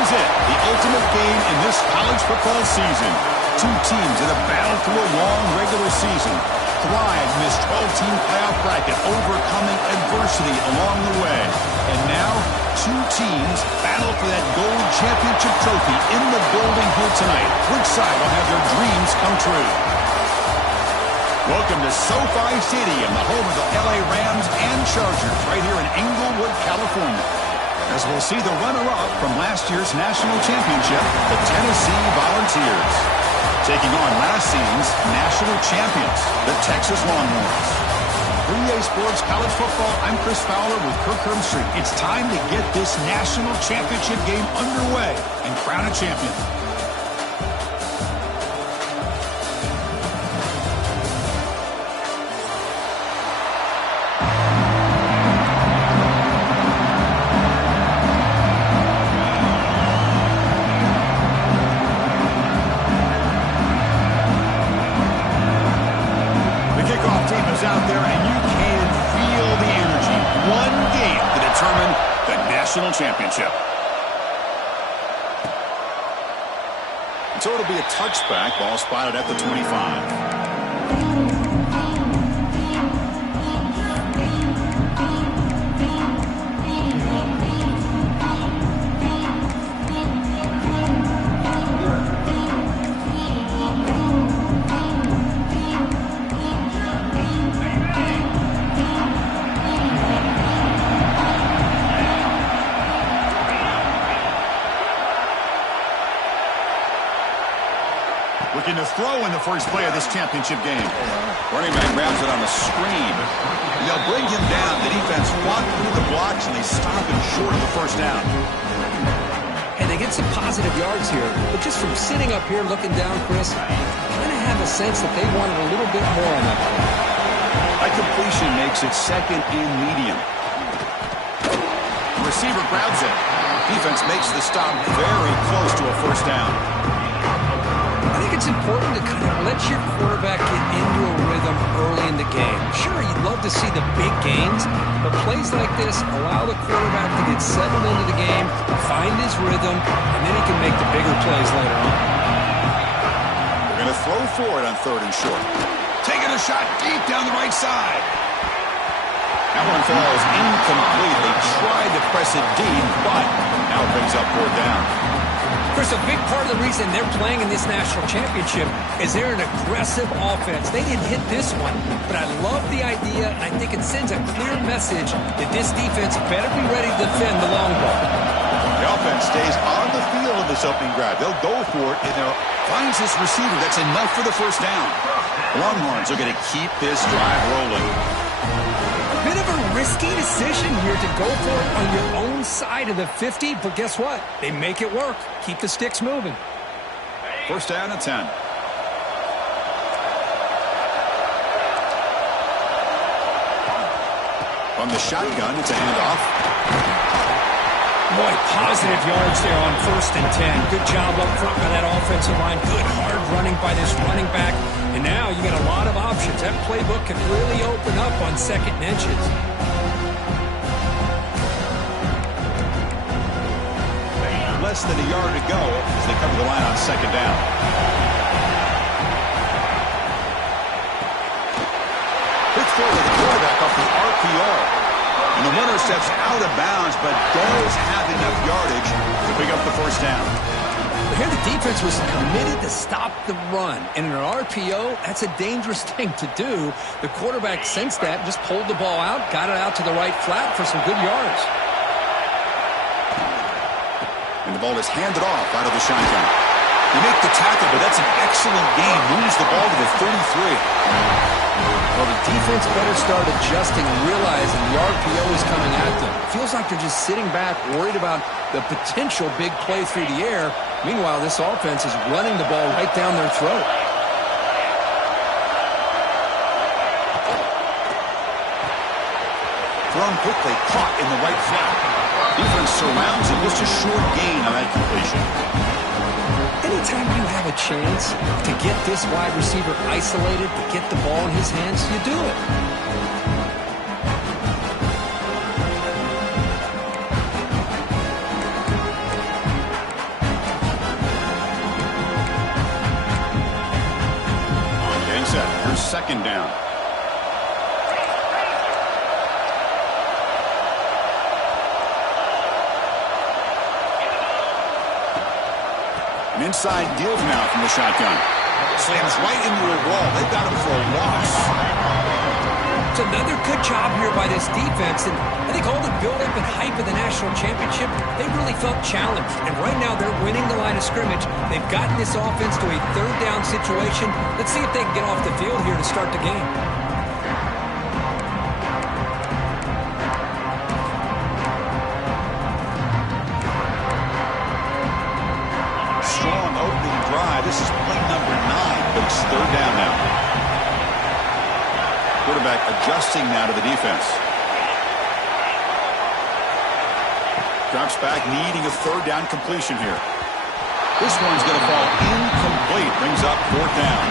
is it, the ultimate game in this college football season. Two teams that have battled through a long regular season, thrived in this 12-team playoff bracket, overcoming adversity along the way. And now, two teams battle for that gold championship trophy in the building here tonight. Which side will have their dreams come true? Welcome to SoFi Stadium, the home of the LA Rams and Chargers, right here in Inglewood, California. As we'll see the runner-up from last year's national championship, the Tennessee Volunteers, taking on last season's national champions, the Texas Longhorns. For EA Sports College Football, I'm Chris Fowler with Kirk Herbstreit. It's time to get this national championship game underway and crown a champion. Out there, and you can feel the energy. One game to determine the national championship. And so it'll be a touchback, ball spotted at the 25. Looking to throw in the first play of this championship game. Running back grabs it on the screen. They'll bring him down. The defense fought through the blocks, and they stop him short of the first down. And they get some positive yards here. But just from sitting up here looking down, Chris, I kind of have a sense that they wanted a little bit more on that play. That completion makes it second and medium. The receiver grabs it. Defense makes the stop very close to a first down. I think it's important to kind of let your quarterback get into a rhythm early in the game. Sure, you'd love to see the big gains, but plays like this allow the quarterback to get settled into the game, find his rhythm, and then he can make the bigger plays later on. They're going to throw for it on third and short. Taking a shot deep down the right side. That one falls incomplete. They tried to press it deep, but now it brings up fourth down. Chris, a big part of the reason they're playing in this national championship is they're an aggressive offense. They didn't hit this one, but I love the idea, and I think it sends a clear message that this defense better be ready to defend the long ball. The offense stays on the field in this opening drive. They'll go for it, and they'll finds this receiver. That's enough for the first down. Longhorns are going to keep this drive rolling. Bit of a risky decision here to go for it on your own side of the 50, but guess what? They make it work. Keep the sticks moving. First down at 10. From the shotgun, it's a handoff. Boy, positive yards there on 1st and 10. Good job up front by that offensive line. Good hard running by this running back. And now you got a lot of options. That playbook can really open up on second and inches. Less than a yard to go as they come to the line on second down. Pitch forward to the quarterback off the RPO. And the runner steps out of bounds, but does have enough yardage to pick up the first down. Here the defense was committed to stop the run. And in an RPO, that's a dangerous thing to do. The quarterback sensed that, just pulled the ball out, got it out to the right flat for some good yards. And the ball is handed off out of the shotgun. They make the tackle, but that's an excellent game. Moves the ball to the 33. Well, the defense better start adjusting and realizing the RPO is coming at them. Feels like they're just sitting back, worried about the potential big play through the air. Meanwhile, this offense is running the ball right down their throat. Thrown quickly, caught in the right flat. Defense surrounds him. Just a short gain on that completion. Anytime you have a chance to get this wide receiver isolated, to get the ball in his hands, you do it. An inside give now from the shotgun. Slams right into a wall. They've got him for a loss. It's another good job here by this defense, and I think all the build-up and hype of the national championship, they really felt challenged. And right now, they're winning the line of scrimmage. They've gotten this offense to a third down situation. Let's see if they can get off the field here to start the game. Strong opening drive. This is play number 9, but it's third down now. Quarterback adjusting now to the defense. Drops back, needing a third down completion here. This one's going to fall incomplete. Brings up fourth down.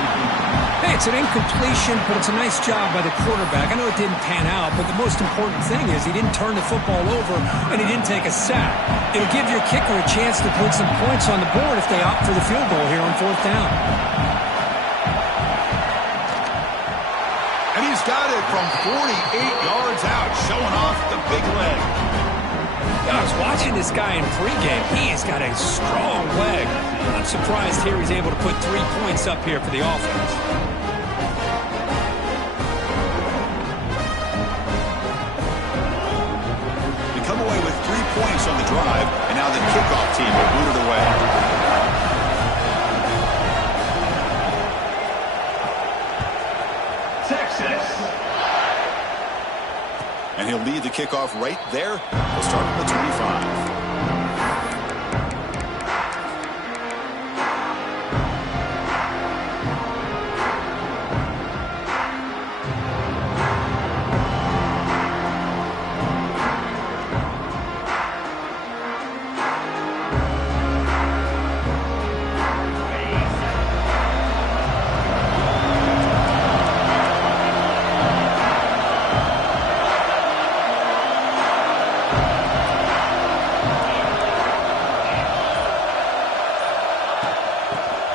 Hey, it's an incompletion, but it's a nice job by the quarterback. I know it didn't pan out, but the most important thing is he didn't turn the football over and he didn't take a sack. It'll give your kicker a chance to put some points on the board if they opt for the field goal here on fourth down. And he's got it from 48 yards out, showing off the big leg. I was watching this guy in pregame. He's got a strong leg. I'm surprised here he's able to put 3 points up here for the offense. They come away with 3 points on the drive, and now the kickoff team will boot it away. And he'll lead the kickoff right there. He'll start at the 25.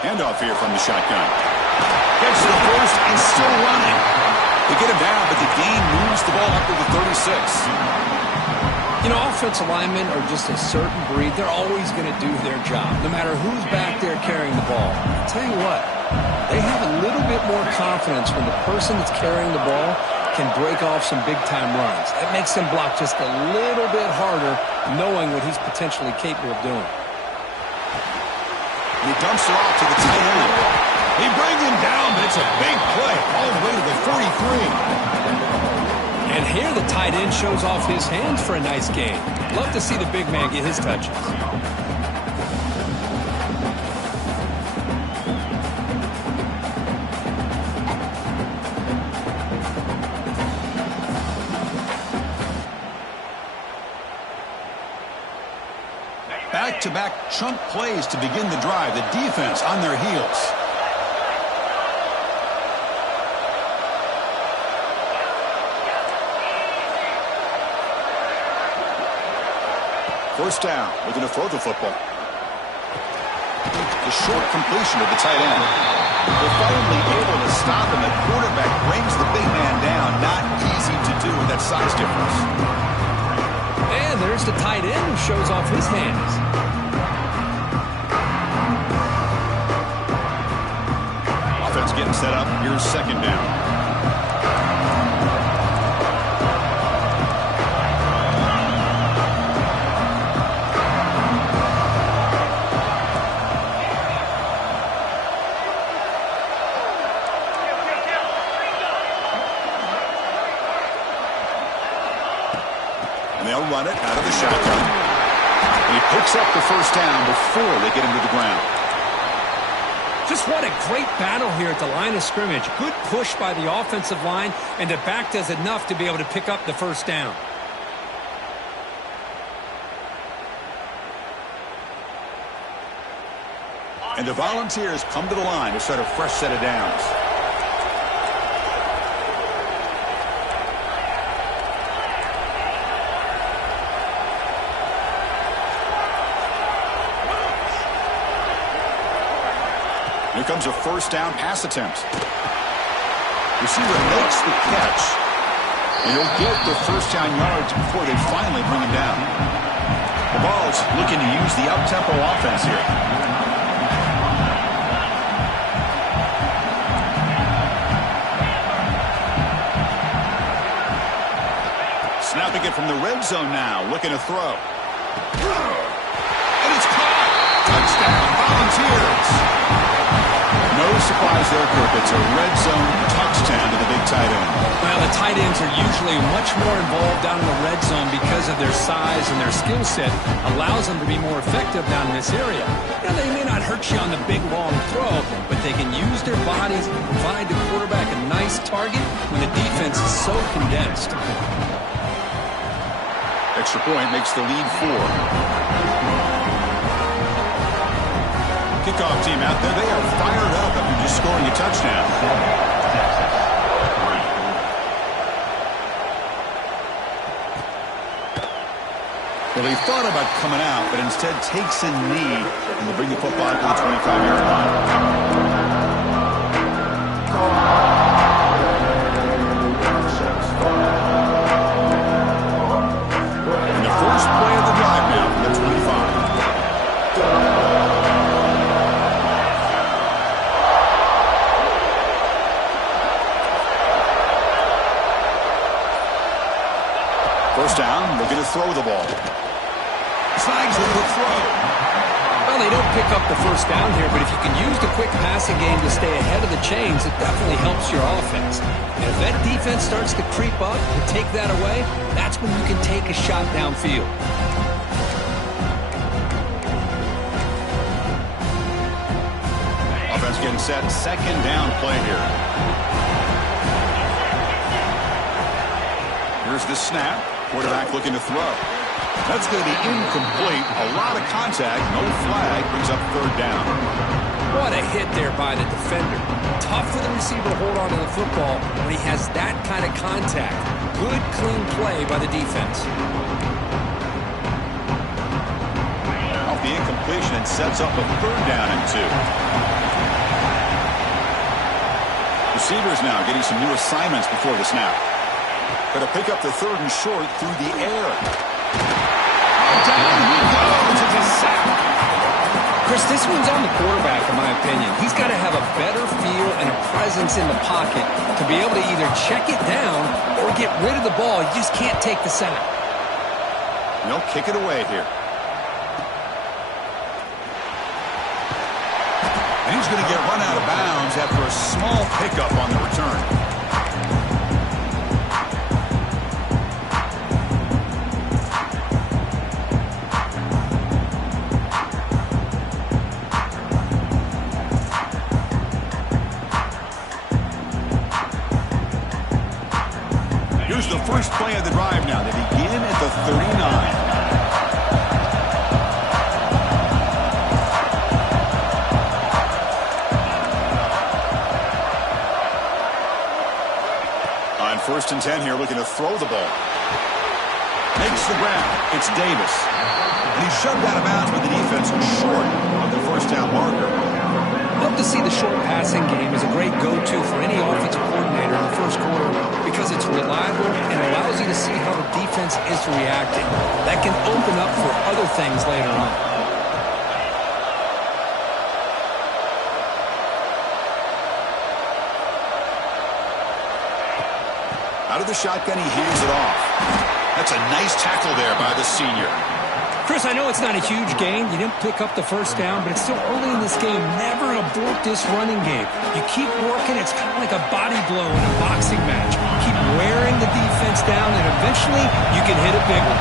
Handoff here from the shotgun. Gets to the first and still running. They get him down, but the gain moves the ball up to the 36. You know, offensive linemen are just a certain breed. They're always going to do their job, no matter who's back there carrying the ball. I'll tell you what, they have a little bit more confidence when the person that's carrying the ball can break off some big-time runs. That makes them block just a little bit harder, knowing what he's potentially capable of doing. He dumps it off to the tight end. He brings him down, but it's a big play all the way to the 43. And here the tight end shows off his hands for a nice gain. Love to see the big man get his touches. Back-to-back chunk plays to begin the drive. The defense on their heels. First down, looking to throw the football. The short completion to the tight end. They're finally able to stop him. The quarterback brings the big man down. Not easy to do with that size difference. And there's the tight end who shows off his hands. Offense getting set up. Here's second down. And they'll run it out of the shotgun. And he picks up the first down before they get him to the ground. Just what a great battle here at the line of scrimmage. Good push by the offensive line, and the back does enough to be able to pick up the first down. And the Volunteers come to the line to start a fresh set of downs. Here comes a first down pass attempt. Receiver makes the catch. And he'll get the first down yards before they finally bring him down. The Vols looking to use the up-tempo offense here. Snapping it from the red zone now, looking to throw. And it's caught. Touchdown, Volunteers. No surprise there, Kirk. It's a red zone touchdown to the big tight end. Well, the tight ends are usually much more involved down in the red zone because of their size and their skill set allows them to be more effective down in this area. Now, they may not hurt you on the big, long throw, but they can use their bodies and provide the quarterback a nice target when the defense is so condensed. Extra point makes the lead 4. Kickoff team out there. They are fired up after just scoring a touchdown. Well, he thought about coming out, but instead takes a knee and will bring the football to the 25-yard line. First play of the drive now from the 25. First down, looking to throw the ball. Snags it with throw. Well, they don't pick up the first down here, but if you can use the quick passing game to stay ahead of the chains, it definitely helps your offense. And if that defense starts to creep up and take that away, that's when you can take a shot downfield. Offense getting set. Second down play here. Here's the snap. Quarterback looking to throw. That's going to be incomplete. A lot of contact. No flag. Brings up third down. What a hit there by the defender. Tough for the receiver to hold on to the football when he has that kind of contact. Good, clean play by the defense. Off the incompletion and sets up a third down and 2. Receivers now getting some new assignments before the snap. Going to pick up the third and short through the air. Down he goes. It's a sack. Chris, this one's on the quarterback, in my opinion. He's got to have a better feel and a presence in the pocket to be able to either check it down or get rid of the ball. You just can't take the sack. No, kick it away here. And he's going to get run out of bounds after a small pickup on the return. Here's the first play of the drive now. They begin at the 39. On 1st and 10 here, looking to throw the ball. Makes the grab. It's Davis. And he's shoved out of bounds with the defense short of the first down marker. Love to see the short passing game as a great go-to for any offensive coordinator in the first quarter because it's reliable and allows you to see how the defense is reacting. That can open up for other things later on. Out of the shotgun, he hands it off. That's a nice tackle there by the senior. Chris, I know it's not a huge gain. You didn't pick up the first down, but it's still early in this game. Never abort this running game. You keep working. It's kind of like a body blow in a boxing match. Keep wearing the defense down, and eventually you can hit a big one.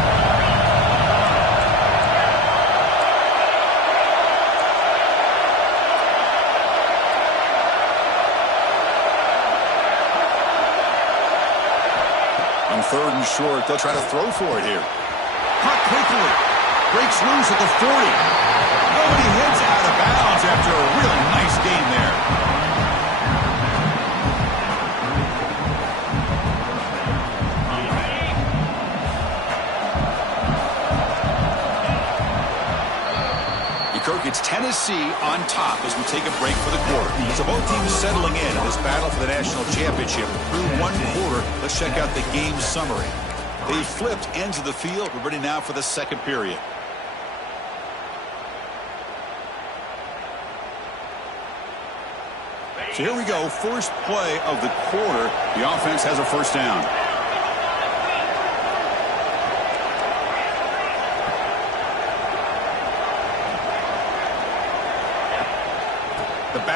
On 3rd and short, they'll try to throw for it here. Caught quickly. Breaks loose at the 40. Nobody heads out of bounds after a really nice gain there. Kirk, it's Tennessee on top as we take a break for the quarter. So both teams settling in this battle for the national championship. Through one quarter, let's check out the game summary. They flipped ends of the field. We're ready now for the second period. So here we go, first play of the quarter. The offense has a first down.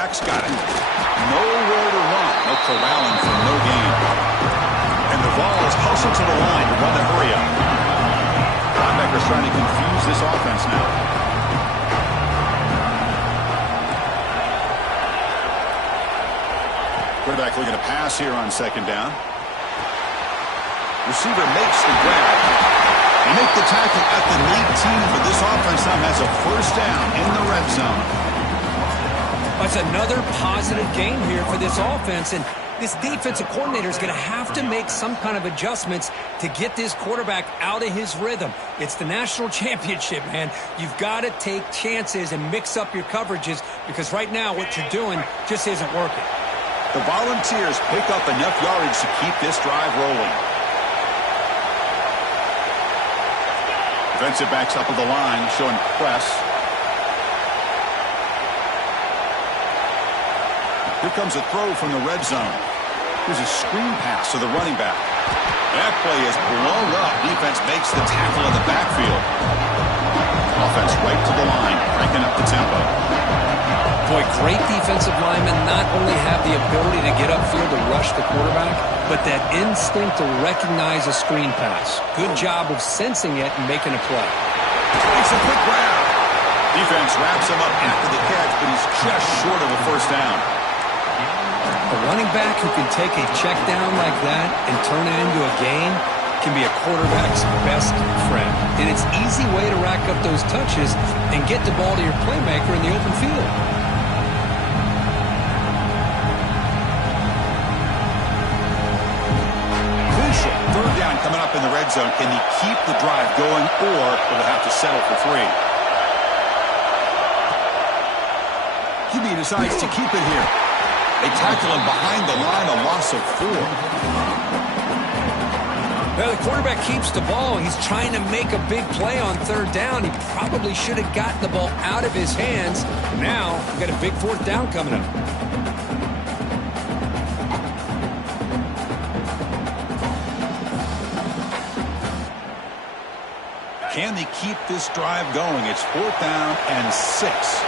quarterback's got it. Nowhere to run. No corralling for no gain. And the ball is hustled to the line to run the hurry up. Linebacker's trying to confuse this offense now. Quarterback looking to pass here on second down. Receiver makes the grab. They make the tackle at the 19, but this offense now has a first down in the red zone. That's another positive game here for this offense, and this defensive coordinator is going to have to make some kind of adjustments to get this quarterback out of his rhythm. It's the national championship, man. You've got to take chances and mix up your coverages because right now what you're doing just isn't working. The Volunteers pick up enough yardage to keep this drive rolling. Defensive backs up with the line, showing press. Here comes a throw from the red zone. Here's a screen pass to the running back. That play is blown up. Defense makes the tackle in the backfield. Offense right to the line, cranking up the tempo. Boy, great defensive linemen not only have the ability to get upfield to rush the quarterback, but that instinct to recognize a screen pass. Good job of sensing it and making a play. It's a quick grab. Defense wraps him up after the catch, but he's just short of a first down. A running back who can take a check down like that and turn it into a gain can be a quarterback's best friend. And it's an easy way to rack up those touches and get the ball to your playmaker in the open field. Crucial. Third down coming up in the red zone. Can he keep the drive going, or will they have to settle for 3? QB decides to keep it here. They tackle him behind the line, a loss of 4. Well, the quarterback keeps the ball. He's trying to make a big play on third down. He probably should have gotten the ball out of his hands. Now, we've got a big fourth down coming up. Can they keep this drive going? It's 4th down and 6.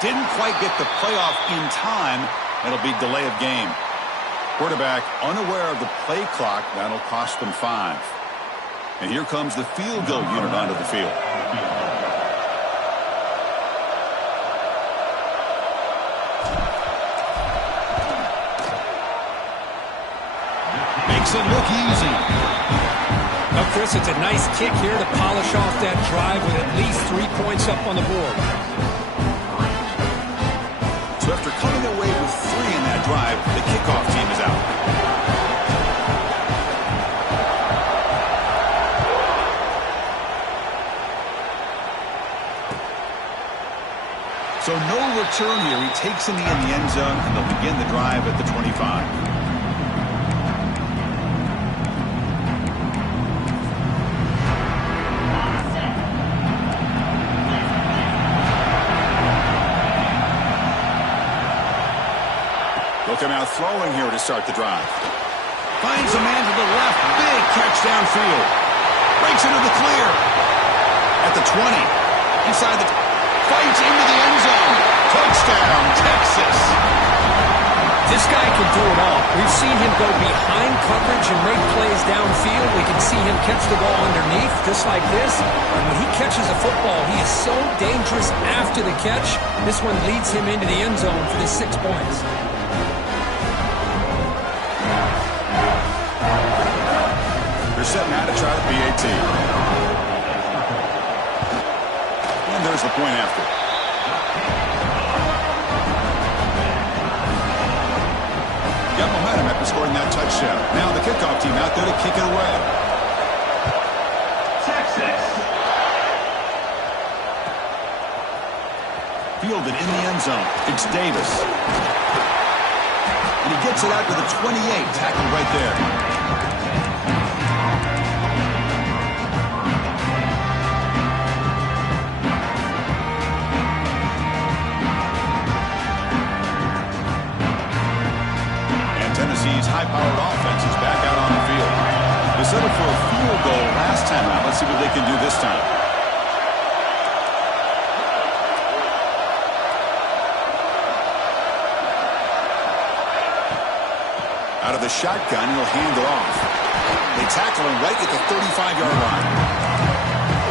Didn't quite get the playoff in time. It'll be delay of game. Quarterback unaware of the play clock. That'll cost them 5. And here comes the field goal unit onto the field. Makes it look easy. Now, Chris, it's a nice kick here to polish off that drive with at least 3 points up on the board. So after coming away with 3 in that drive, the kickoff team is out. So no return here. He takes in the end zone, and they'll begin the drive at the 25. Come out throwing here to start the drive. Finds a man to the left. Big catch downfield. Breaks into the clear. At the 20. Inside the... Fights into the end zone. Touchdown, Texas. This guy can do it all. We've seen him go behind coverage and make plays downfield. We can see him catch the ball underneath, just like this. And when he catches a football, he is so dangerous after the catch. This one leads him into the end zone for the 6 points. They're setting out to try the PAT. And there's the point after. Got momentum after scoring that touchdown. Now the kickoff team out there to kick it away. Texas. fielded in the end zone. It's Davis. And he gets it out to the 28, tackled right there. And Tennessee's high-powered offense is back out on the field. They settled for a field goal last time out. Let's see what they can do this time. Out of the shotgun, he'll hand it off. They tackle him right at the 35-yard line.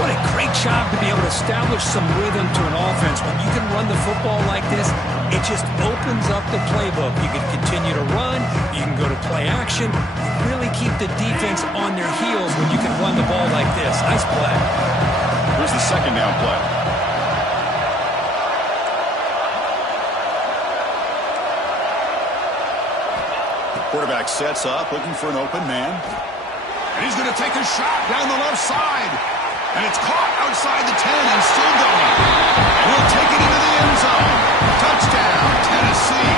What a great job to be able to establish some rhythm to an offense. When you can run the football like this, it just opens up the playbook. You can continue to run. You can go to play action. You really keep the defense on their heels when you can run the ball like this. Nice play. Here's the second down play. Quarterback sets up, looking for an open man. And he's going to take a shot down the left side. And it's caught outside the 10 and still going. And he'll take it into the end zone. Touchdown, Tennessee.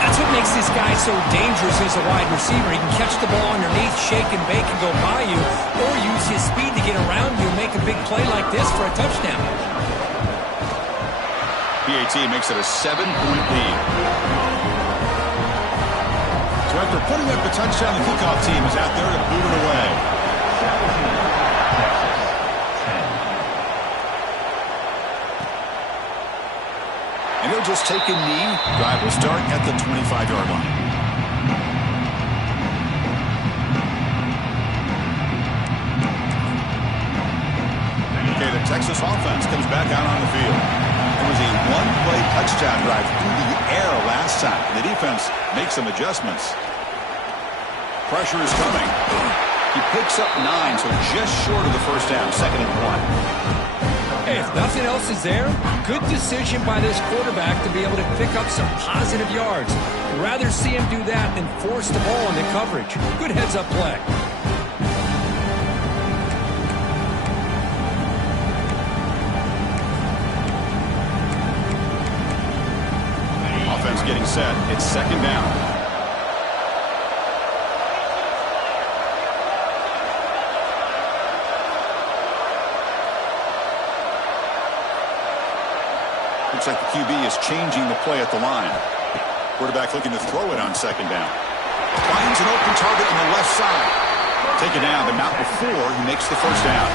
That's what makes this guy so dangerous as a wide receiver. He can catch the ball underneath, shake and bake, and go by you, or use his speed to get around you and make a big play like this for a touchdown. PAT makes it a 7-point lead. So after putting up the touchdown, the kickoff team is out there to boot it away. And he'll just take a knee. Drive will start at the 25-yard line. Okay, the Texas offense comes back out on the field. It was a one-play touchdown drive through the air last time. The defense makes some adjustments. Pressure is coming. He picks up 9, so just short of the first down, 2nd and 1. Hey, if nothing else is there, good decision by this quarterback to be able to pick up some positive yards. I'd rather see him do that than force the ball into coverage. Good heads-up play. Offense getting set. It's 2nd down. Looks like the QB is changing the play at the line. Quarterback looking to throw it on 2nd down. Finds an open target on the left side. Taken down, but not before he makes the first down.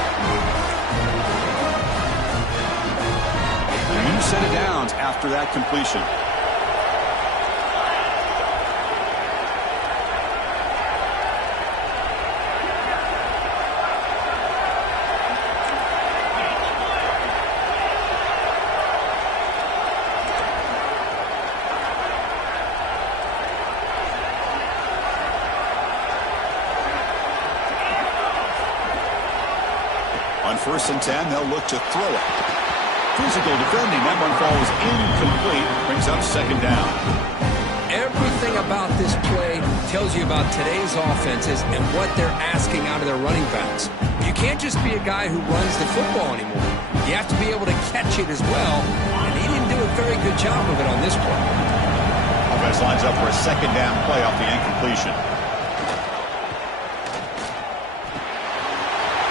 A new set of downs after that completion. On 1st and 10, they'll look to throw it. Physical defending. That one falls incomplete. Brings up 2nd down. Everything about this play tells you about today's offenses and what they're asking out of their running backs. You can't just be a guy who runs the football anymore. You have to be able to catch it as well, and he didn't do a very good job of it on this play. Offense lines up for a 2nd down play off the incompletion.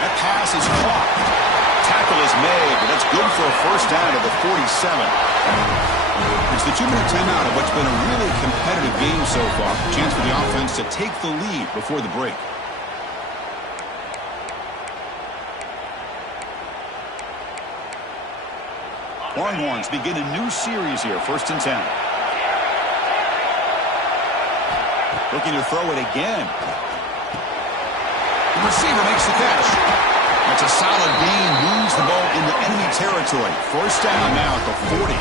That pass is caught. Tackle is made, but that's good for a first down at the 47. It's the 2-minute timeout of what's been a really competitive game so far. Chance for the offense to take the lead before the break. Longhorns begin a new series here, 1st and 10. Looking to throw it again. The receiver makes the catch. That's a solid gain. Moves the ball into enemy territory. First down now at the 40.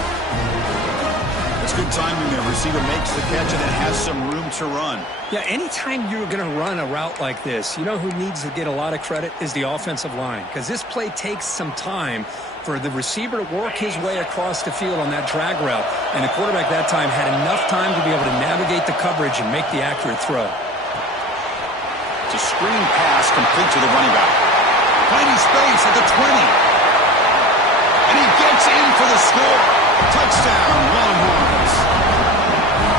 That's good timing there. Receiver makes the catch and it has some room to run. Yeah, anytime you're going to run a route like this, you know who needs to get a lot of credit is the offensive line. Because this play takes some time for the receiver to work his way across the field on that drag route. And the quarterback that time had enough time to be able to navigate the coverage and make the accurate throw. It's a screen pass complete to the running back. Finding space at the 20. And he He gets in for the score. Touchdown, Longhorns.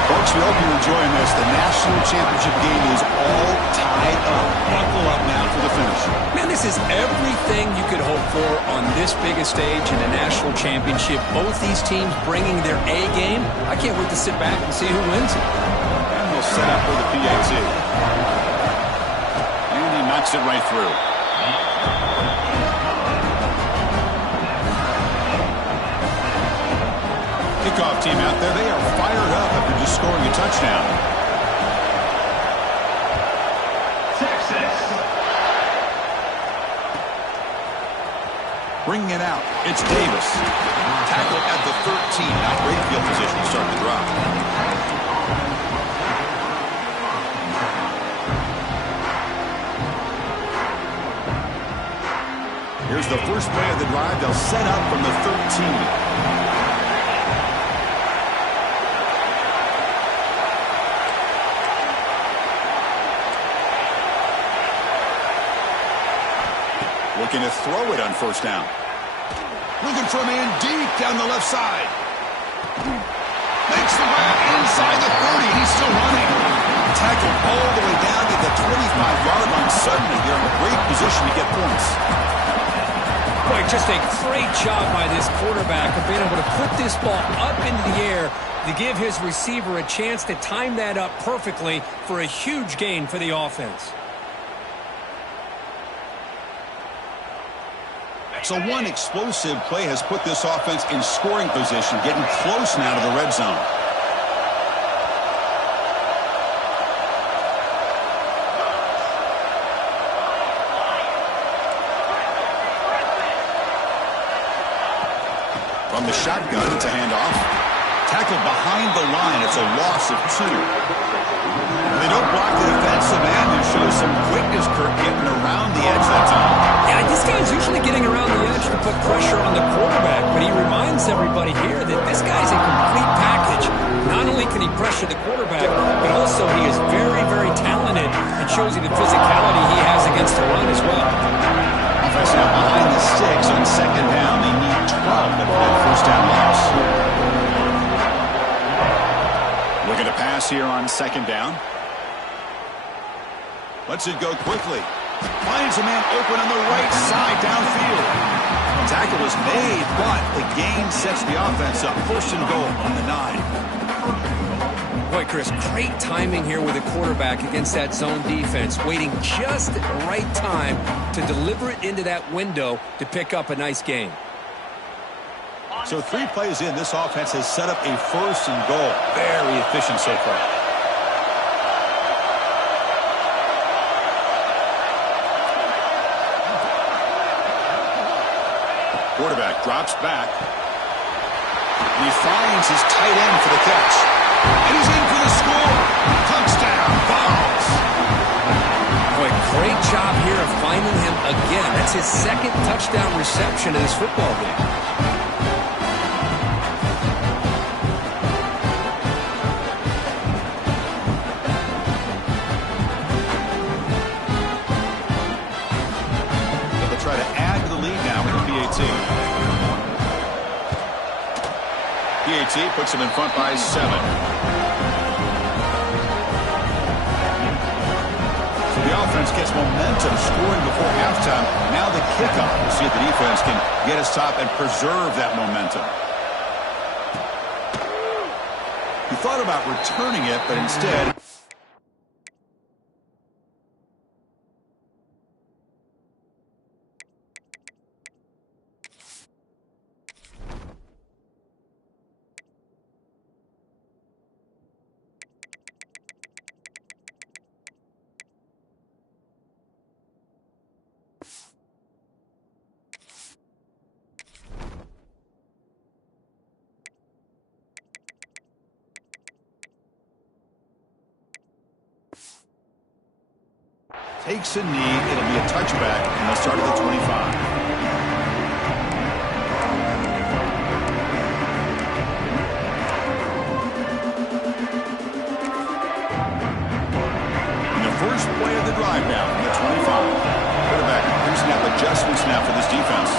Folks, we hope you're enjoying this. The national championship game is all tied up. Buckle up now for the finish. Man, this is everything you could hope for on this biggest stage in a national championship. Both these teams bringing their A game. I can't wait to sit back and see who wins it. And we'll set up for the PAT. And he knocks it right through. Kickoff team out there, they are fired up after just scoring a touchdown. Bringing it out, it's Davis. Tackle at the 13. Not great field position to start the drive. Here's the first play of the drive. They'll set up from the 13. Looking to throw it on first down. Looking for a man deep down the left side. Makes the grab inside the 30. He's still running. Tackled all the way down to the 25-yard line. Suddenly, they're in a great position to get points. Boy, just a great job by this quarterback of being able to put this ball up into the air to give his receiver a chance to time that up perfectly for a huge gain for the offense. So one explosive play has put this offense in scoring position, getting close now to the red zone. From the shotgun, it's a handoff. Tackled behind the line. It's a loss of 2. They don't block the defensive end and show some quickness, Kirk, getting around the edge that time. Yeah, this guy's usually getting around the edge to put pressure on the quarterback, but he reminds everybody here that this guy's a complete package. Not only can he pressure the quarterback, but also he is very, very talented and shows you the physicality he has against the run as well. Offense now behind the 6 on second down. They need 12 to prevent first down loss. Looking to pass here on second down. Lets it go quickly. Finds a man open on the right side downfield. Tackle is made, but the gain sets the offense up. First and goal on the 9. Boy, Chris, great timing here with the quarterback against that zone defense. Waiting just at the right time to deliver it into that window to pick up a nice gain. So 3 plays in, this offense has set up a first and goal. Very efficient so far. Quarterback drops back. And he finds his tight end for the catch. And he's in for the score. Touchdown, Vols. Boy, great job here of finding him again. That's his second touchdown reception of this football game. Try to add to the lead now with the PAT. PAT puts him in front by 7. So the offense gets momentum, scoring before halftime. Now the kickoff. We'll see if the defense can get a stop and preserve that momentum. He thought about returning it, but instead... takes a knee. It'll be a touchback, and they'll start at the 25. And the first play of the drive now from the 25. Quarterback using up adjustments now for this defense.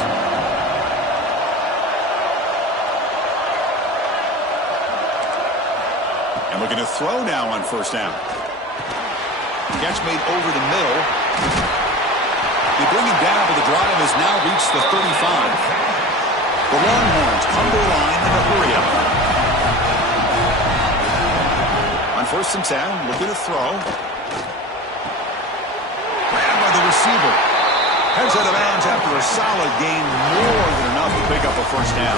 Looking to throw now on first down. Catch made over the middle. They bring him down, but the drive has now reached the 35. The Longhorns come to the line in a hurry-up. On first and 10, looking to throw. Grabbed by the receiver. Heads out of bounds after a solid gain, more than enough to pick up a first down.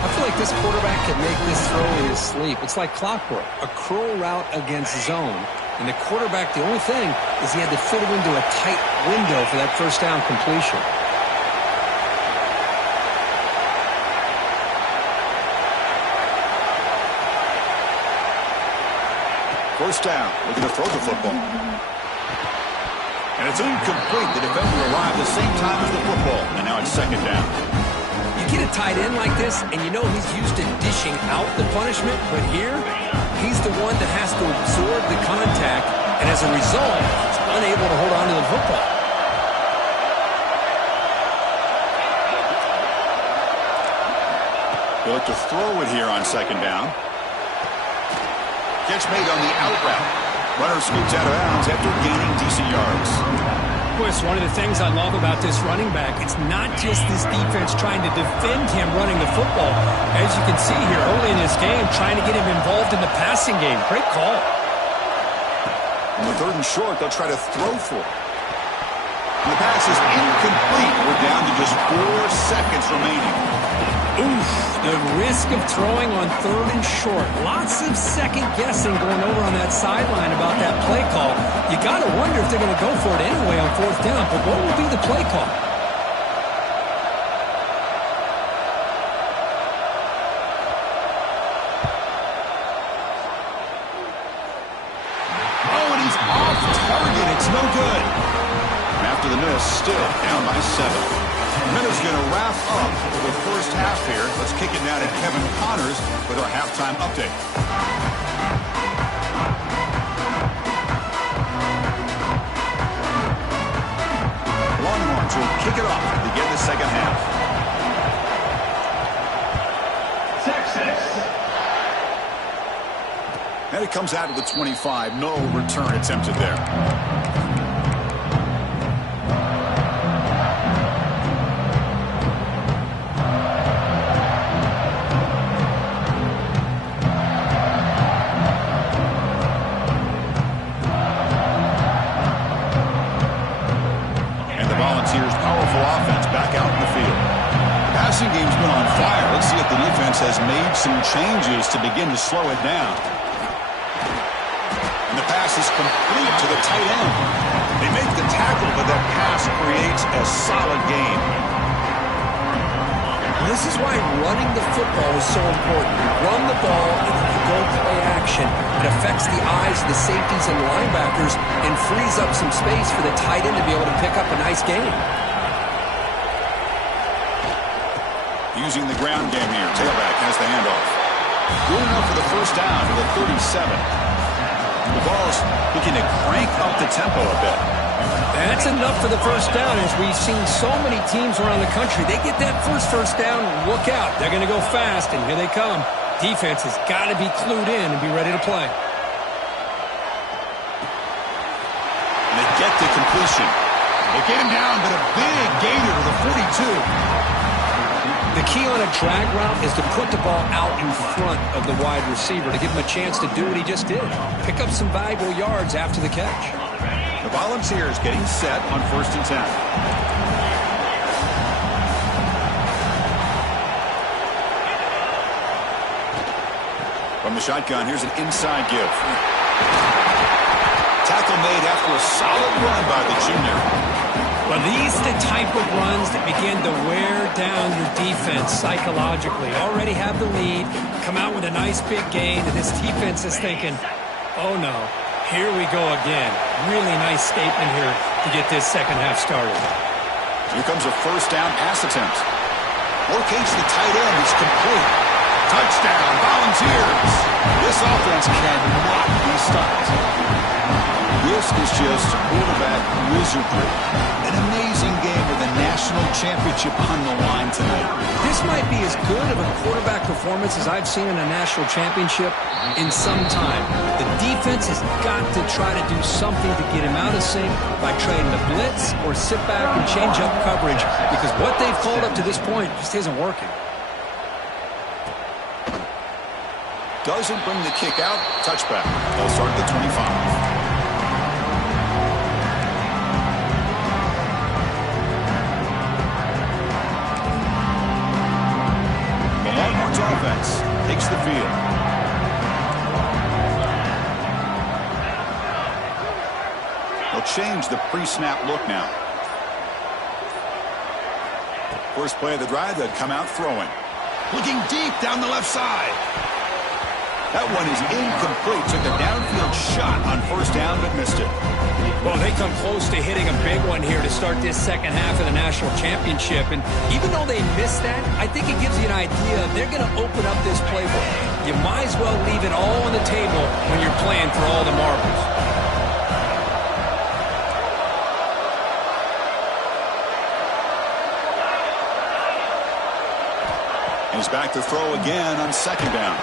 I feel like this quarterback can make this throw in his sleep. It's like clockwork, a curl route against zone. And the quarterback, the only thing is he had to fit it into a tight window for that first down completion. First down, looking to throw the football. And it's incomplete. The defender arrived the same time as the football. And now it's second down. You get a tight end like this, and you know he's used to dishing out the punishment. But here, he's the one that has to absorb the contact. And as a result, he's unable to hold on to the football. He'll look to throw it here on second down. Catch made on the out route. Runner scoots out of bounds after gaining decent yards. Of course, one of the things I love about this running back, it's not just this defense trying to defend him running the football. As you can see here early in this game, trying to get him involved in the passing game. Great call. On the third and short, they'll try to throw for it. And the pass is incomplete. We're down to just 4 seconds remaining. Oof, the risk of throwing on third and short. Lots of second guessing going over on that sideline about that play call. You got to wonder if they're going to go for it anyway on fourth down, but what will be the play call? Oh, and he's off target. It's no good. And after the miss, still down by 7. Minutes going to wrap up the first half here. Let's kick it now to Kevin Connors with our halftime update. Longhorns will kick it off to begin the second half. And it comes out of the 25. No return attempted there. Game's been on fire. Let's see if the defense has made some changes to begin to slow it down. And the pass is complete to the tight end. They make the tackle, but that pass creates a solid gain. This is why running the football is so important. You run the ball, and if you go play action, it affects the eyes of the safeties and linebackers and frees up some space for the tight end to be able to pick up a nice gain. Using the ground game here. Tailback has the handoff. Good enough for the first down to the 37. The ball's looking to crank up the tempo a bit. That's enough for the first down, as we've seen so many teams around the country. They get that first down, look out. They're going to go fast, and here they come. Defense has got to be clued in and be ready to play. And they get the completion. They get him down, but a big gainer to the 42. The key on a drag route is to put the ball out in front of the wide receiver to give him a chance to do what he just did. Pick up some valuable yards after the catch. The Volunteers getting set on first and 10. From the shotgun, here's an inside give. Tackle made after a solid run by the junior. Well, these are the type of runs that begin to wear down your defense psychologically. Already have the lead, come out with a nice big gain, and this defense is thinking, oh no, here we go again. Really nice statement here to get this second half started. Here comes a first down pass attempt. Locates the tight end. It's complete. Touchdown, Volunteers. This offense cannot be stopped. This is just quarterback wizardry. An amazing game with a national championship on the line tonight. This might be as good of a quarterback performance as I've seen in a national championship in some time. The defense has got to try to do something to get him out of sync by trading the blitz or sit back and change up coverage, because what they've called up to this point just isn't working. Doesn't bring the kick out. Touchback. They'll start at the 25. Offense takes the field. They'll change the pre-snap look now. First play of the drive, they'll come out throwing. Looking deep down the left side. That one is incomplete. Took a downfield shot on first down, but missed it. Well, they come close to hitting a big one here to start this second half of the national championship. And even though they missed that, I think it gives you an idea they're going to open up this playbook. You might as well leave it all on the table when you're playing for all the marbles. He's back to throw again on second down.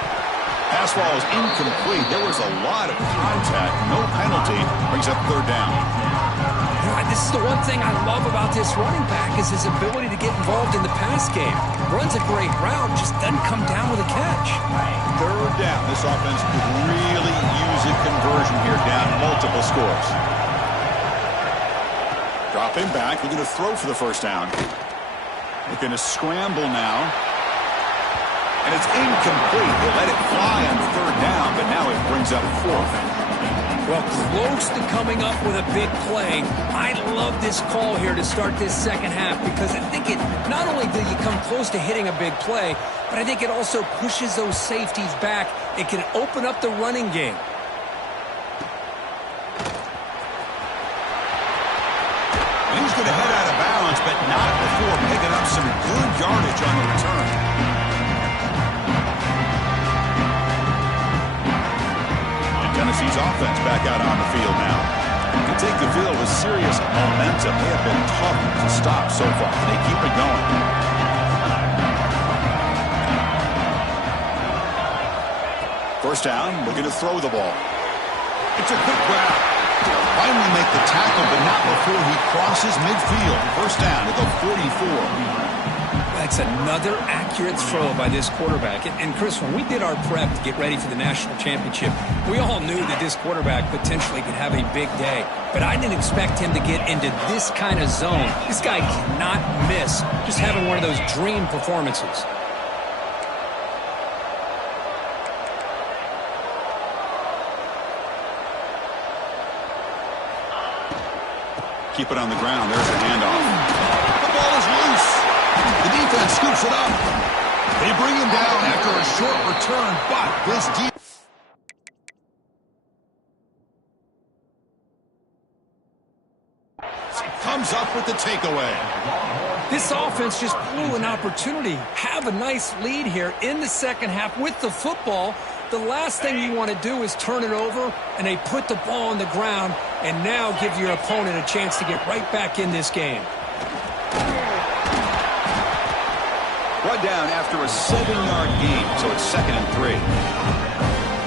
Pass ball is incomplete. There was a lot of contact. No penalty. Brings up third down. This is the one thing I love about this running back is his ability to get involved in the pass game. Runs a great route, just doesn't come down with a catch. Third down. This offense could really use a conversion here, down multiple scores. Dropping back. Looking to throw for the first down. Looking to scramble now. And it's incomplete. They let it fly on third down, but now it brings up fourth. Well, close to coming up with a big play. I love this call here to start this second half, because I think it not only do you come close to hitting a big play, but I think it also pushes those safeties back. It can open up the running game. And he's going to head out of bounds, but not before picking up some good yardage on the return. Tennessee's offense back out on the field now. Can take the field with serious momentum. They have been tough to stop so far. They keep it going. First down, looking to throw the ball. It's a quick grab. Finally make the tackle, but not before he crosses midfield. First down at the 44. That's another accurate throw by this quarterback. And Chris, when we did our prep to get ready for the national championship, we all knew that this quarterback potentially could have a big day. But I didn't expect him to get into this kind of zone. This guy cannot miss just having one of those dream performances. Keep it on the ground. There's a handoff. The ball is loose. The defense scoops it up. They bring him down after a short return, but this defense comes up with the takeaway. This offense just blew an opportunity. Have a nice lead here in the second half with the football. The last thing you want to do is turn it over, and they put the ball on the ground and now give your opponent a chance to get right back in this game. Brought down after a 7-yard gain, so it's 2nd and 3.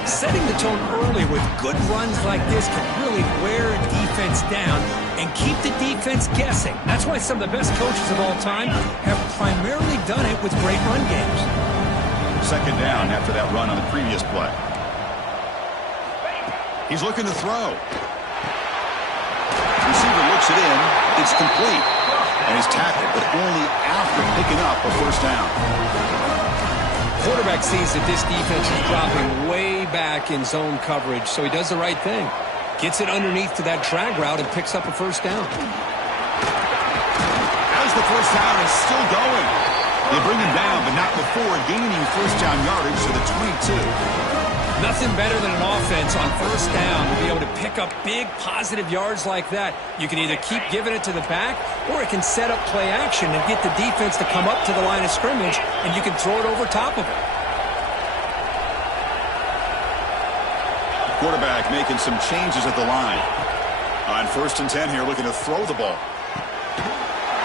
Setting the tone early with good runs like this can really wear a defense down and keep the defense guessing. That's why some of the best coaches of all time have primarily done it with great run games. 2nd down after that run on the previous play. He's looking to throw. Receiver looks it in. It's complete. And he's tackled, but only after picking up a first down. Quarterback sees that this defense is dropping way back in zone coverage, so he does the right thing. Gets it underneath to that drag route and picks up a first down. As the first down is still going. They bring him down, but not before gaining first down yardage to the 22. Nothing better than an offense on first down to be able to pick up big positive yards like that. You can either keep giving it to the back, or it can set up play action and get the defense to come up to the line of scrimmage, and you can throw it over top of it. Quarterback making some changes at the line. On 1st and 10 here, looking to throw the ball.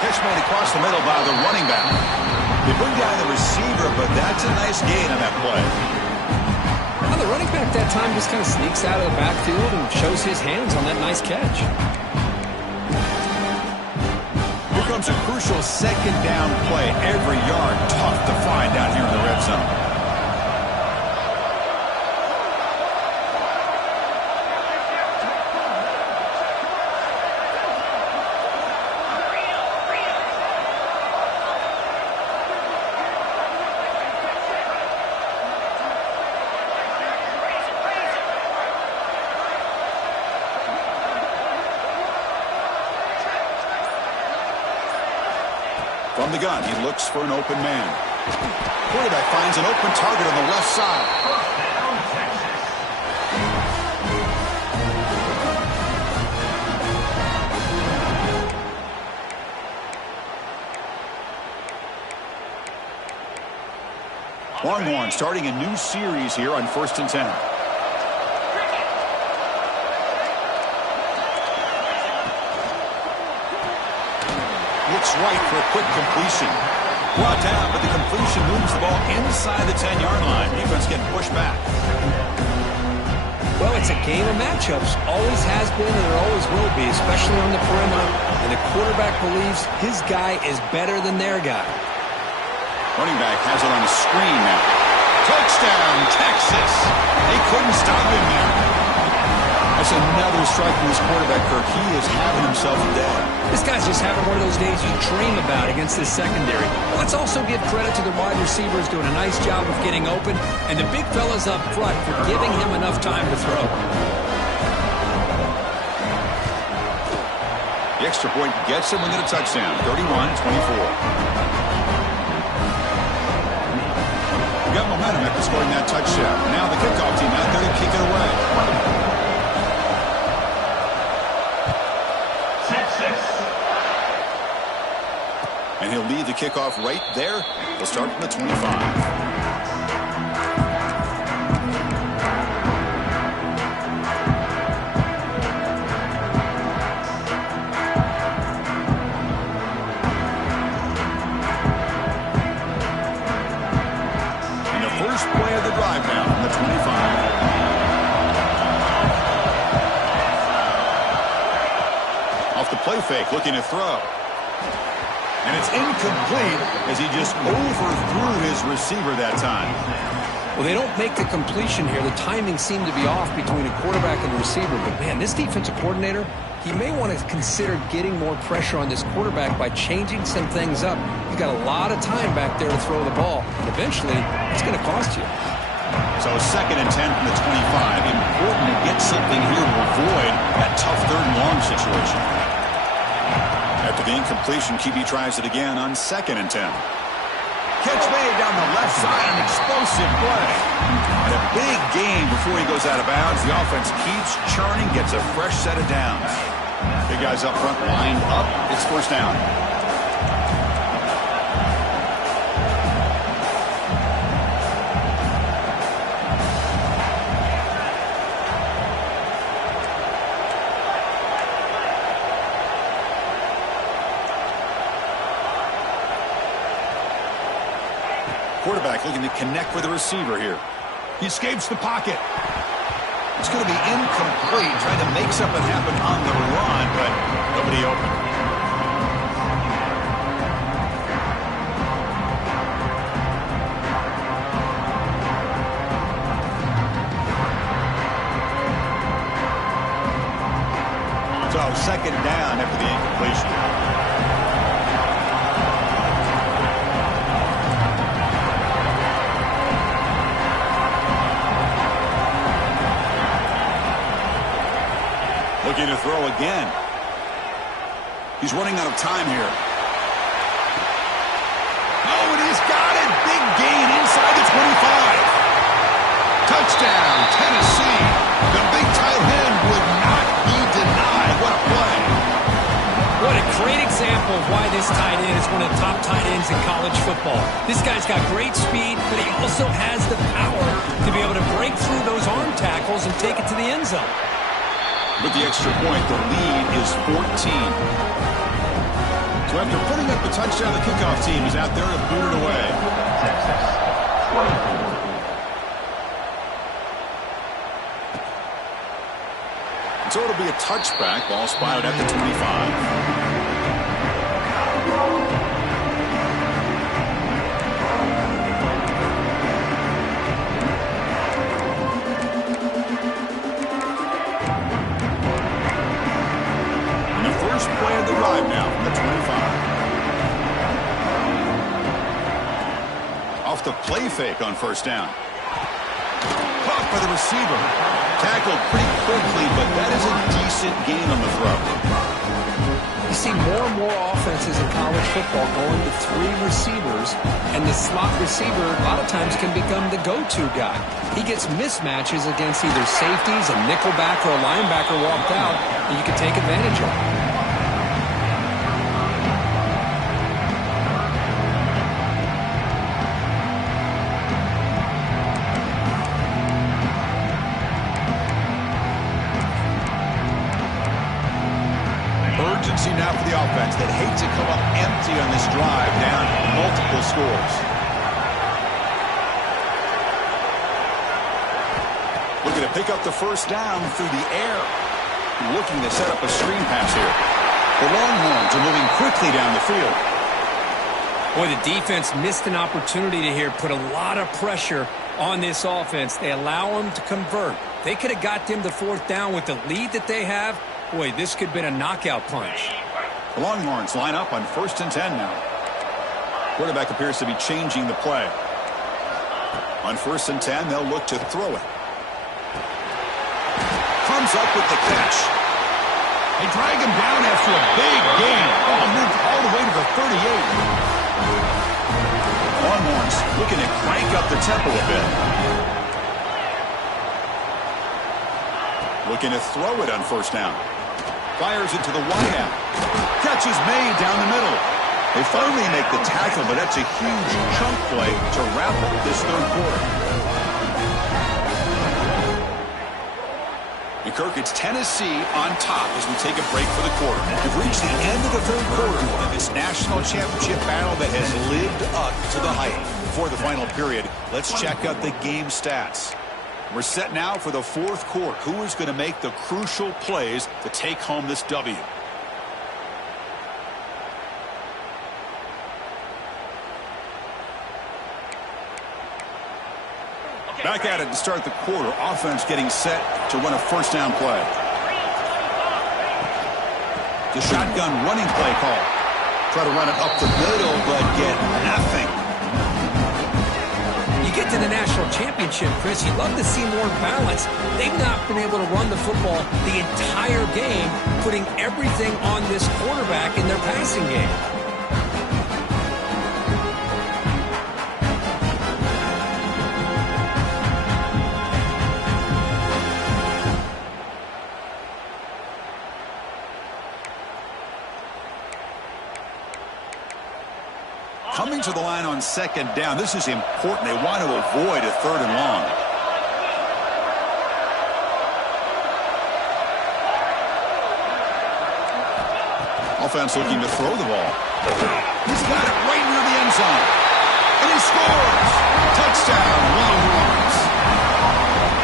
Pitch made across the middle by the running back. They bring down the receiver, but that's a nice gain on that play. Well, the running back that time just kind of sneaks out of the backfield and shows his hands on that nice catch. Here comes a crucial 2nd down play. Every yard tough to find down here in the red zone. From the gun, he looks for an open man. Quarterback finds an open target on the left side. Longhorn starting a new series here on 1st and 10. Right for a quick completion. Brought down, but the completion moves the ball inside the 10-yard line. Defense getting pushed back. Well, it's a game of matchups. Always has been and it always will be, especially on the perimeter. And the quarterback believes his guy is better than their guy. Running back has it on the screen now. Touchdown, Texas. They couldn't stop him there. That's another strike from this quarterback, Kirk. He is having himself a day. This guy's just having one of those days you dream about against this secondary. Let's also give credit to the wide receivers doing a nice job of getting open, and the big fellas up front for giving him enough time to throw. The extra point gets him within a touchdown, 31-24. Got momentum after scoring that touchdown. Now the kickoff team out there to kick it away. And he'll lead the kickoff right there. He'll start from the 25. First play of the drive now from the 25. Off the play fake, looking to throw. And it's incomplete as he just overthrew his receiver that time. Well, they don't make the completion here. The timing seemed to be off between a quarterback and the receiver. But, man, this defensive coordinator, he may want to consider getting more pressure on this quarterback by changing some things up. He's got a lot of time back there to throw the ball. And eventually, it's going to cost you. So 2nd and 10 from the 25. Important to get something here to avoid that tough 3rd and long situation. After the incompletion, QB tries it again on 2nd and 10. Catch made down the left side, an explosive play. And a big gain before he goes out of bounds. The offense keeps churning, gets a fresh set of downs. Big guys up front lined up. It's 1st down. Quarterback looking to connect with the receiver here. He escapes the pocket. It's going to be incomplete, trying to make something happen on the run, but nobody open. So 2nd down after the incompletion. Looking to throw again. He's running out of time here. Oh, and he's got it. Big gain inside the 25. Touchdown, Tennessee. The big tight end would not be denied. What a play. What a great example of why this tight end is one of the top tight ends in college football. This guy's got great speed, but he also has the power to be able to break through those arm tackles and take it to the end zone. With the extra point, the lead is 14. So after putting up the touchdown, the kickoff team is out there to boot it away. So it'll be a touchback. Ball spotted at the 25. First play of the drive now from the 25. Off the play fake on first down. Caught by the receiver. Tackled pretty quickly, but that is a decent gain on the throw. You see more and more offenses in college football going to 3 receivers, and the slot receiver a lot of times can become the go-to guy. He gets mismatches against either safeties, a nickelback, or a linebacker walked out, and you can take advantage of it. Urgency now for the offense that hate to come up empty on this drive, down multiple scores. Looking to pick up the first down through the air. Looking to set up a screen pass here. The Longhorns are moving quickly down the field. Boy, the defense missed an opportunity to here put a lot of pressure on this offense. They allow them to convert. They could have got them the fourth down with the lead that they have. Boy, this could have been a knockout punch. The Longhorns line up on 1st and 10 now. Quarterback appears to be changing the play. On 1st and 10, they'll look to throw it. Comes up with the catch. They drag him down after a big gain. Ball moved all the way to the 38. Longhorns looking to crank up the tempo a bit. Looking to throw it on first down. Fires it to the wideout. Catch is made down the middle. They finally make the tackle, but that's a huge chunk play to wrap up this third quarter. And Kirk, it's Tennessee on top as we take a break for the quarter. We've reached the end of the third quarter of this national championship battle that has lived up to the hype. Before the final period, let's check out the game stats. We're set now for the fourth quarter. Who is going to make the crucial plays to take home this W? Back at it to start the quarter. Offense getting set to run a first down play. The shotgun running play call. Try to run it up the middle, but get nothing. Get to the national championship, Chris, you'd love to see more balance. They've not been able to run the football the entire game, putting everything on this quarterback in their passing game. Coming to the line on second down. This is important. They want to avoid a third and long. Offense looking to throw the ball. He's got it right near the end zone. And he scores. Touchdown, Longhorns.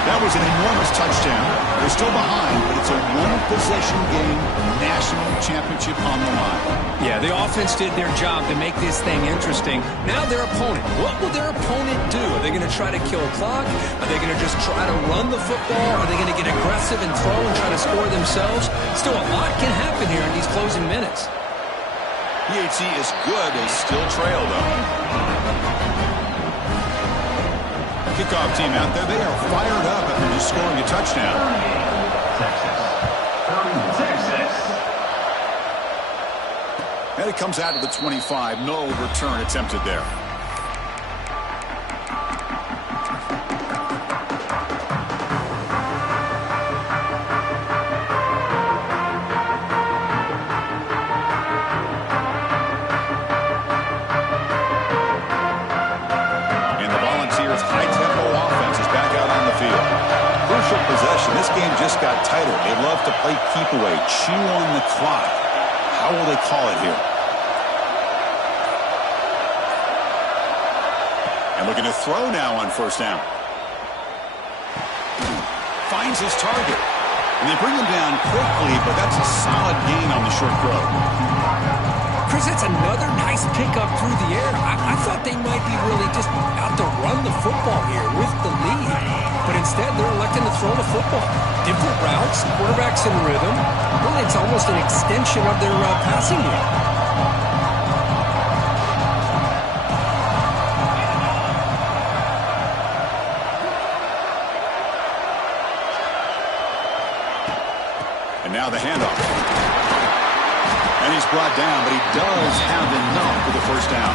That was an enormous touchdown. They're still behind, but it's a one-possession game, national championship on the line. Yeah, the offense did their job to make this thing interesting. Now their opponent. What will their opponent do? Are they going to try to kill clock? Are they going to just try to run the football? Are they going to get aggressive and throw and try to score themselves? Still, a lot can happen here in these closing minutes. PHC is good. They still trail, though. Kickoff team out there. They are fired up after just scoring a touchdown. And it comes out to the 25. No return attempted there. Possession. This game just just got tighter. They love to play keep away, chew on the clock. How will they call it here? And looking to throw now on first down. Finds his target. And they bring him down quickly, but that's a solid gain on the short throw. Chris, that's another nice pickup through the air. I thought they might be really just out to run the football here with the lead. But instead, they're electing to throw the football. Different routes, quarterback's in rhythm. Really, it's almost an extension of their passing game. And now the handoff. And he's brought down, but he does have enough for the first down.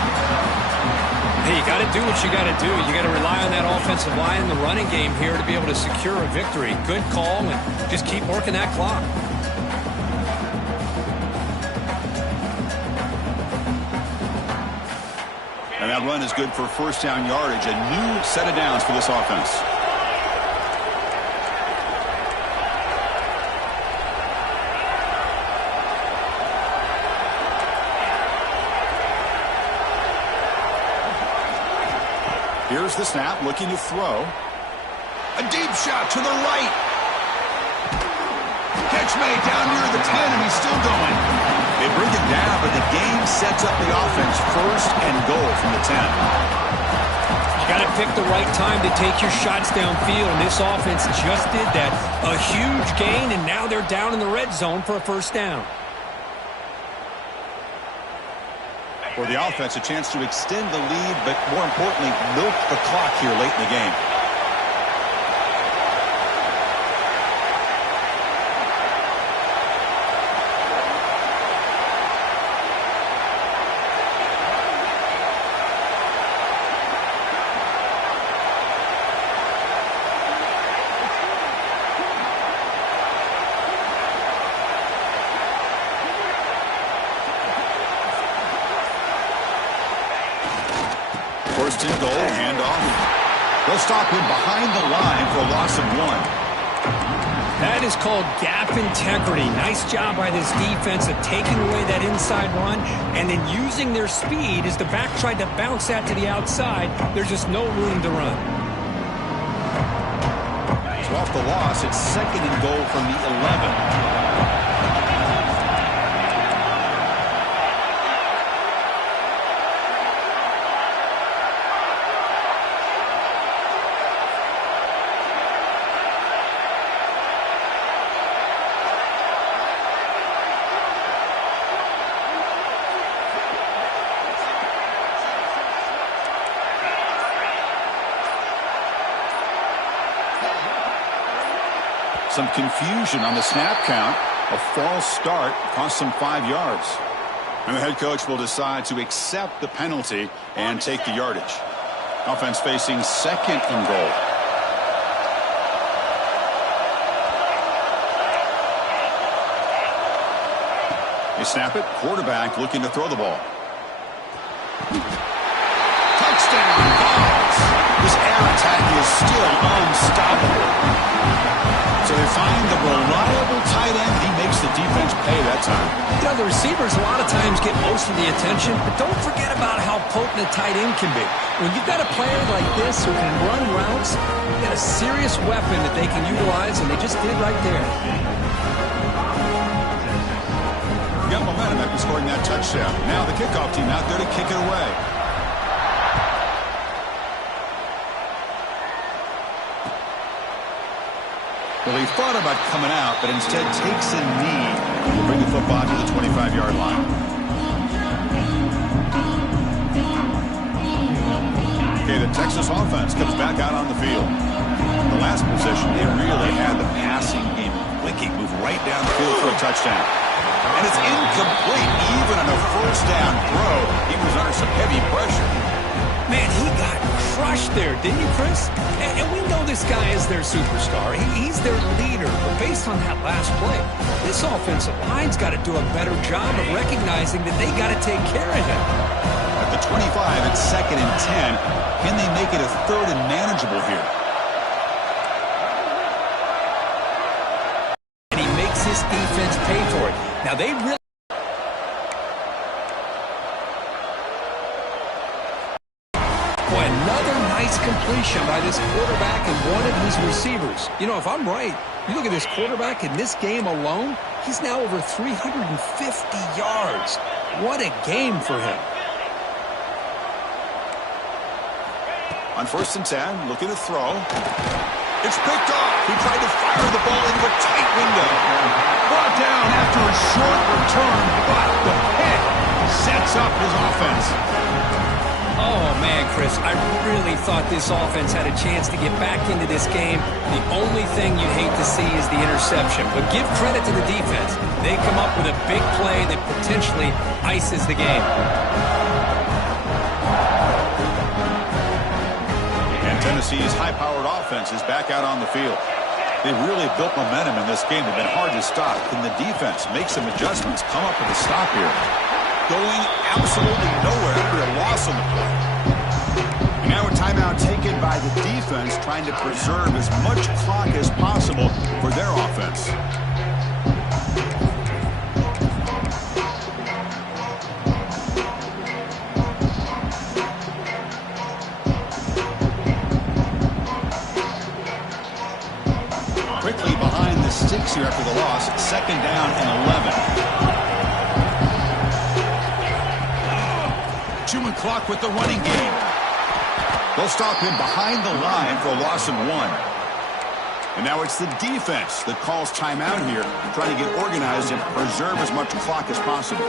Hey, you got to do what you got to do. You got to rely on that offensive line in the running game here to be able to secure a victory. Good call, and just keep working that clock. And that run is good for first down yardage. A new set of downs for this offense. Here's the snap, looking to throw. A deep shot to the right. Catch made down near the 10, and he's still going. They bring it down, but the game sets up the offense first and goal from the 10. You got to pick the right time to take your shots downfield, and this offense just did that. A huge gain, and now they're down in the red zone for a first down. For the offense, a chance to extend the lead, but more importantly, milk the clock here late in the game. First and goal, handoff. They'll stop him behind the line for a loss of 1. That is called gap integrity. Nice job by this defense of taking away that inside run and then using their speed as the back tried to bounce that to the outside. There's just no room to run. So off the loss, it's second and goal from the 11. Some confusion on the snap count. A false start cost them 5 yards. And the head coach will decide to accept the penalty and take the yardage. Offense facing second and goal. They snap it. Quarterback looking to throw the ball. Touchdown, Balls. This air attack is still unstoppable. So they find the reliable tight end. He makes the defense pay that time. You know, the receivers a lot of times get most of the attention, but don't forget about how potent a tight end can be. When you've got a player like this who can run routes, you've got a serious weapon that they can utilize, and they just did right there. You got momentum after scoring that touchdown. Now the kickoff team out there to kick it away. Well, he thought about coming out, but instead takes a knee to bring the football to the 25-yard line. Okay, the Texas offense comes back out on the field. The last possession, they really had the passing game clicking, move right down the field for a touchdown. And it's incomplete, even on a first down throw. He was under some heavy pressure. Man, he got crushed there, didn't you, Chris? And we know this guy is their superstar. He's their leader. But based on that last play, this offensive line's got to do a better job of recognizing that they got to take care of him. At the 25, it's second and 10. Can they make it a third and manageable here? they really... Boy, another nice completion by this quarterback and one of his receivers. You know, if I'm right, you look at this quarterback in this game alone, he's now over 350 yards. What a game for him. On 1st and 10, looking to throw. It's picked off. He tried to fire the ball into a tight window. Brought down after a short return, but the pick sets up his offense. Oh, man, Chris, I really thought this offense had a chance to get back into this game. The only thing you'd hate to see is the interception. But give credit to the defense. They come up with a big play that potentially ices the game. And Tennessee's high-powered offense is back out on the field. They really built momentum in this game. They've been hard to stop. Can the defense make some adjustments, come up with a stop here? Going absolutely nowhere after a loss on the play. And now a timeout taken by the defense, trying to preserve as much clock as possible for their offense. Quickly behind the sticks here after the loss. 2nd down and 11. Chewing clock with the running game. They'll stop him behind the line for a loss of 1. And now it's the defense that calls timeout here, trying to get organized and preserve as much clock as possible.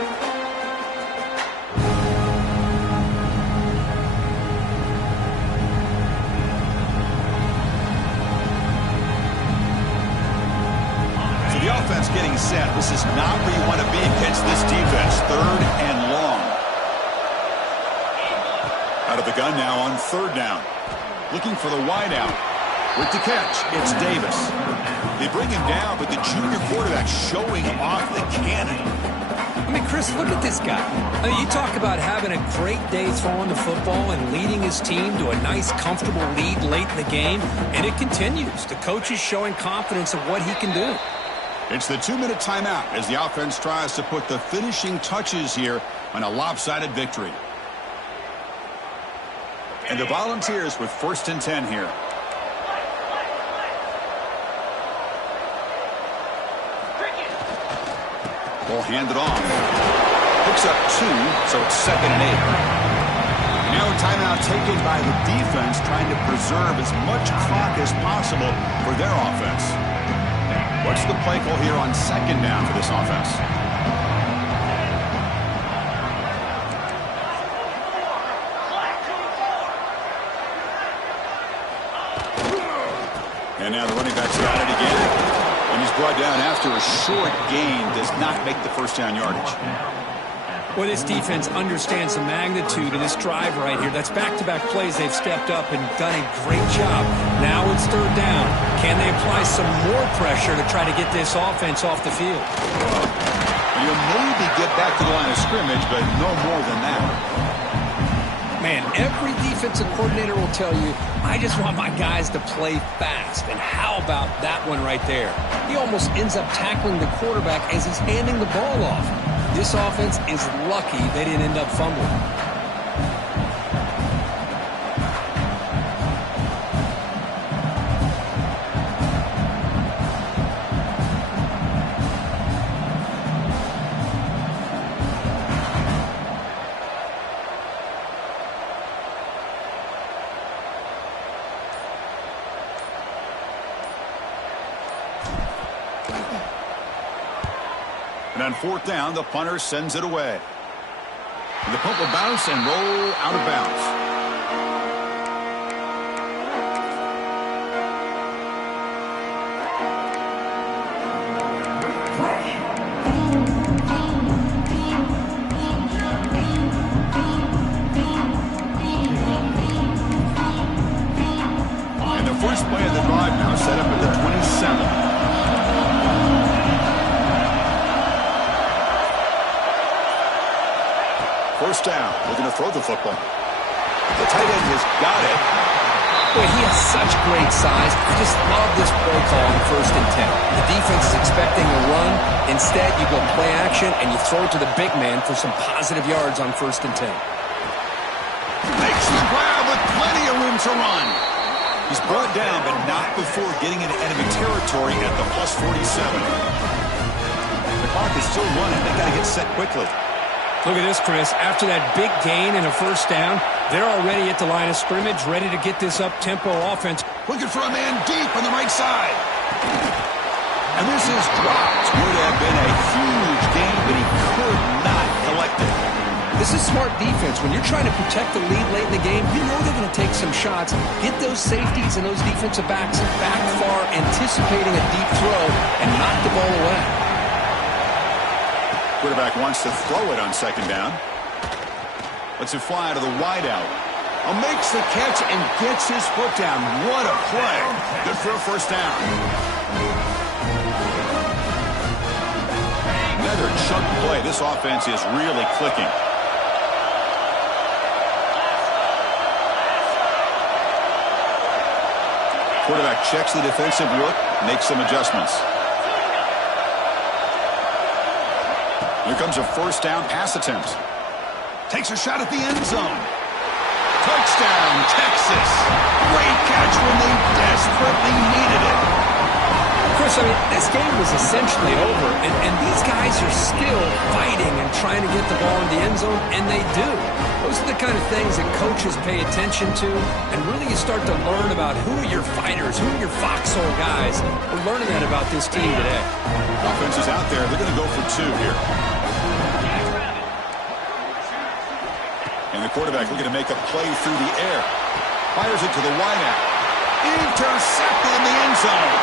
So the offense getting set. This is not where you want to be against this defense. 3rd and long. Out of the gun now on 3rd down. Looking for the wideout. With the catch, it's Davis. They bring him down, but the junior quarterback showing off the cannon. I mean, Chris, look at this guy. I mean, you talk about having a great day throwing the football and leading his team to a nice, comfortable lead late in the game, and it continues. The coach is showing confidence of what he can do. It's the 2-minute timeout as the offense tries to put the finishing touches here on a lopsided victory. And the Volunteers with 1st and 10 here. Ball handed off. Picks up 2, so it's 2nd and 8. Now a timeout taken by the defense, trying to preserve as much clock as possible for their offense. What's the play call here on 2nd down for this offense? And now the running back's got it again. And he's brought down after a short gain. Does not make the 1st down yardage. Well, this defense understands the magnitude of this drive right here. That's back-to-back plays. They've stepped up and done a great job. Now it's 3rd down. Can they apply some more pressure to try to get this offense off the field? You'll maybe get back to the line of scrimmage, but no more than that. Man, every defensive coordinator will tell you, I just want my guys to play fast. And how about that one right there? He almost ends up tackling the quarterback as he's handing the ball off. This offense is lucky they didn't end up fumbling. And on 4th down, the punter sends it away. And the punt will bounce and roll out of bounds. And the first play of the drive now set up at the 27. First down, looking to throw the football. The tight end has got it. Boy, he has such great size. I just love this play call on 1st and 10. The defense is expecting a run. Instead, you go play action, and you throw it to the big man for some positive yards on 1st and 10. Makes the grab with plenty of room to run. He's brought down, but not before getting into enemy territory at the plus 47. The clock is still running. They got to get set quickly. Look at this, Chris. After that big gain and a 1st down, they're already at the line of scrimmage, ready to get this up-tempo offense. Looking for a man deep on the right side. And this is dropped. Would have been a huge gain, but he could not collect it. This is smart defense. When you're trying to protect the lead late in the game, you know they're going to take some shots. Get those safeties and those defensive backs back far, anticipating a deep throw, and knock the ball away. Quarterback wants to throw it on 2nd down. Lets it fly to the wideout. Makes the catch and gets his foot down. What a play. Good for a 1st down. Another chunk play. This offense is really clicking. Quarterback checks the defensive look, makes some adjustments. Here comes a 1st down pass attempt. Takes a shot at the end zone. Touchdown, Texas. Great catch when they desperately needed it. Chris, I mean, this game was essentially over, and these guys are still fighting and trying to get the ball in the end zone, and they do. Those are the kind of things that coaches pay attention to, and really you start to learn about who are your fighters, who are your foxhole guys. We're learning that about this team today. Offense is out there. They're going to go for 2 here. And the quarterback looking to make a play through the air. Fires it to the wideout. Intercepted in the end zone.